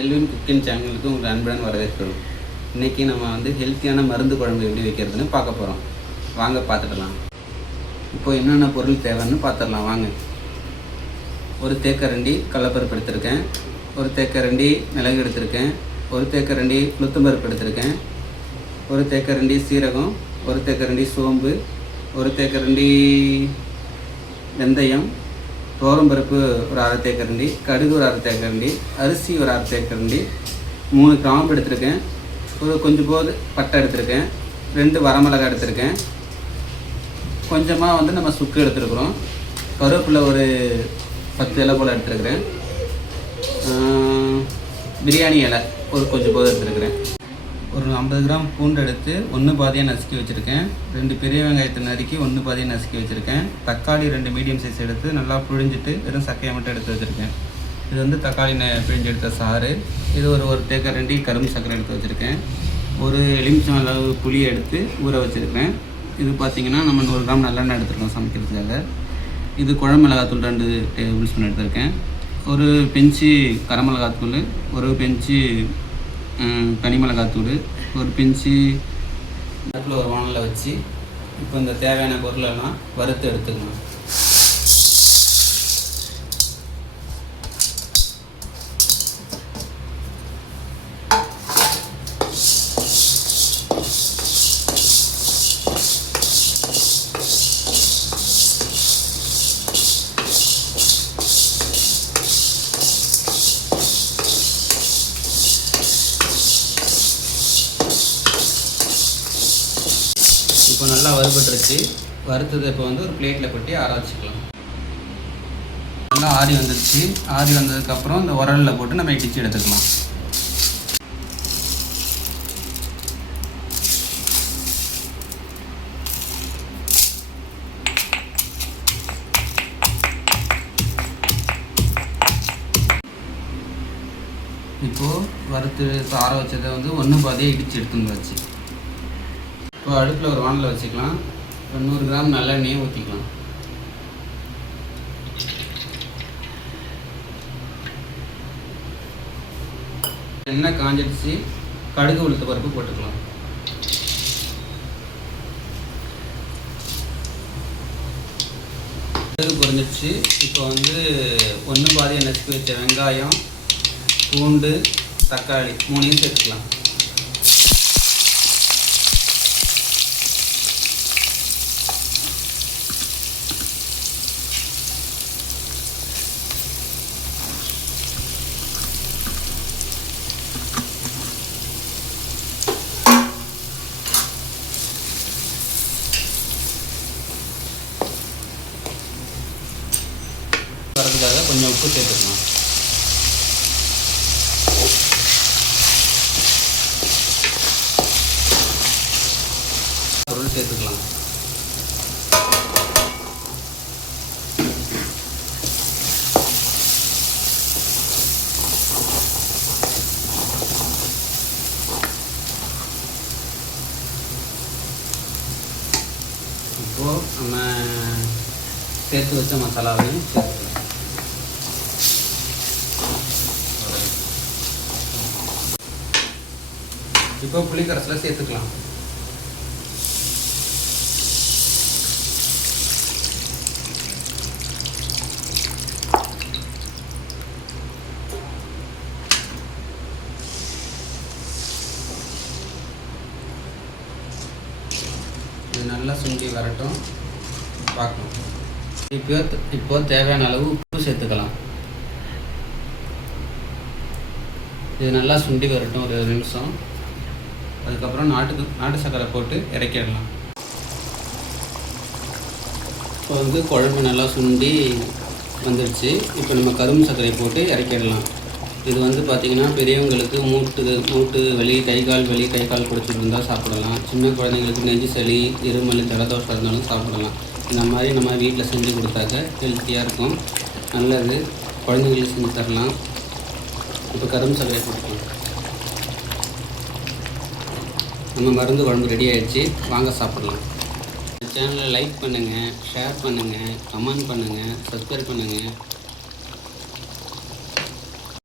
நெல்வின் cooking சேனலுக்கு உங்கள் அன்புடன் வரவேற்கிறோம். இன்றைக்கி நம்ம வந்து ஹெல்த்தியான மருந்து குழம்பு எப்படி வைக்கிறதுன்னு பார்க்க போகிறோம். வாங்க பார்த்துடலாம். இப்போ என்னென்ன பொருள் தேவைன்னு பார்த்துடலாம் வாங்க. ஒரு தேக்கரண்டி கடலைப்பருப்பு எடுத்திருக்கேன், ஒரு தேக்கரண்டி மிளகு எடுத்திருக்கேன், ஒரு தேக்கரண்டி உளுத்தம்பருப்பு எடுத்திருக்கேன், ஒரு தேக்கரண்டி சீரகம், ஒரு தேக்கரண்டி சோம்பு, ஒரு தேக்கரண்டி வெந்தயம், துவரம்பருப்பு ஒரு அரை தேக்கரண்டி, கடுகு ஒரு அரை தேக்கரண்டி, அரிசி ஒரு அரை தேக்கரண்டி, 3 கிராம்பு எடுத்திருக்கேன், ஒரு கொஞ்சம் போது பட்டை எடுத்திருக்கேன், 2 வரமிளகாய் எடுத்திருக்கேன், கொஞ்சமாக வந்து நம்ம சுக்கு எடுத்துருக்குறோம், கருவேப்பிலை ஒரு 10 இலை போல் எடுத்துருக்குறேன், பிரியாணி இலை ஒரு கொஞ்சம் போது எடுத்துருக்குறேன், ஒரு 50 கிராம் பூண்டு எடுத்து 1 பாதியாக நசுக்கி வச்சுருக்கேன், 2 பெரிய வெங்காயத்தை நறுக்கி 1 பாதியாக நசுக்கி வச்சுருக்கேன், தக்காளி 2 மீடியம் சைஸ் எடுத்து நல்லா புழிஞ்சிட்டு வெறும் சக்கையை மட்டும் எடுத்து வச்சுருக்கேன். இது வந்து தக்காளி பிழிஞ்சு எடுத்த சாறு. இது ஒரு தேக்கரண்டி கரும்பு சர்க்கரை எடுத்து வச்சுருக்கேன், ஒரு எலுமிச்சம் அளவு புளியை எடுத்து ஊற வச்சுருக்கேன். இது பார்த்திங்கன்னா நம்ம 100 கிராம் நல்லெண்ணெய் எடுத்துருக்கோம் சமைக்கிறதுக்காக. இது குழம்பு மிளகாத்தூள் 2 டேபிள் ஸ்பூன் எடுத்திருக்கேன், ஒரு பெஞ்சு கரமிளகாத்தூள், ஒரு பெஞ்சு தனி மிளகாத்தூள், ஒரு பிஞ்சு அடுப்பில் ஒரு வானலில் வச்சு இப்போ இந்த தேவையான பொருளெல்லாம் வறுத்து எடுத்துக்கணும். இப்போ நல்லா வறுபட்டுருச்சு. வறுத்தது இப்போ வந்து ஒரு பிளேட்டில் கொட்டி ஆற வச்சுக்கலாம். நல்லா ஆறி வந்துருச்சு. ஆறி வந்ததுக்கப்புறம் இந்த உரலில் போட்டு நம்ம இடித்து எடுத்துக்கலாம். இப்போது வறுத்து ஆற வச்சதை வந்து 1 பாதியாக இடித்து எடுத்துன்னு வச்சு இப்போ அடுப்பில் ஒரு வானலில் வச்சுக்கலாம். 100 கிராம் நல்லெண்ணெயை ஊற்றிக்கலாம். எண்ணெய் காஞ்சிடுச்சு. கடுகு உளுத்த பருப்பு போட்டுக்கலாம். கடுகு பொரிஞ்சிடுச்சு. இப்போ வந்து 1 பாதியாக நசுக்கி வச்ச வெங்காயம், பூண்டு, தக்காளி 3ஐயும் சேர்த்துக்கலாம். வரதுக்காக கொஞ்சம் உப்பு சேர்த்துக்கலாம். பொருள் சேர்த்துக்கலாம். இப்போது நம்ம சேர்த்து வச்ச மசாலாவையும் சேர்த்துக்கலாம். இப்போ புளிக்கரைசலை சேர்த்துக்கலாம். இது நல்லா சுண்டி வரட்டும், பார்க்கலாம். இப்போ தேவையான அளவு உப்பு சேர்த்துக்கலாம். இது நல்லா சுண்டி வரட்டும் ஒரு 2 நிமிஷம். அதுக்கப்புறம் நாட்டு சர்க்கரை போட்டு இறக்கிடலாம். இப்போ வந்து குழம்பு நல்லா சுண்டி வந்துடுச்சு. இப்போ நம்ம கரும்பு சர்க்கரை போட்டு இறக்கிடலாம். இது வந்து பார்த்திங்கன்னா பெரியவங்களுக்கு மூட்டு வலி, கை கால் பிடிச்சிட்டு இருந்தால் சாப்பிடலாம். சின்ன குழந்தைங்களுக்கு நெஞ்சு சளி, இருமல், ஜலதோஷம் இருந்தாலும் சாப்பிடலாம். இந்த மாதிரி நம்ம வீட்டில் செஞ்சு கொடுத்தாக்க ஹெல்த்தியாக இருக்கும், நல்லது. குழந்தைங்களுக்கு செஞ்சு தரலாம். இப்போ கரும்பு சர்க்கரை போட்டுக்கலாம். நம்ம மருந்து குழம்பு ரெடி ஆகிடுச்சு, வாங்க சாப்பிடலாம். சேனலை லைக் பண்ணுங்கள், ஷேர் பண்ணுங்கள், கமெண்ட் பண்ணுங்கள், சப்ஸ்கிரைப் பண்ணுங்கள்.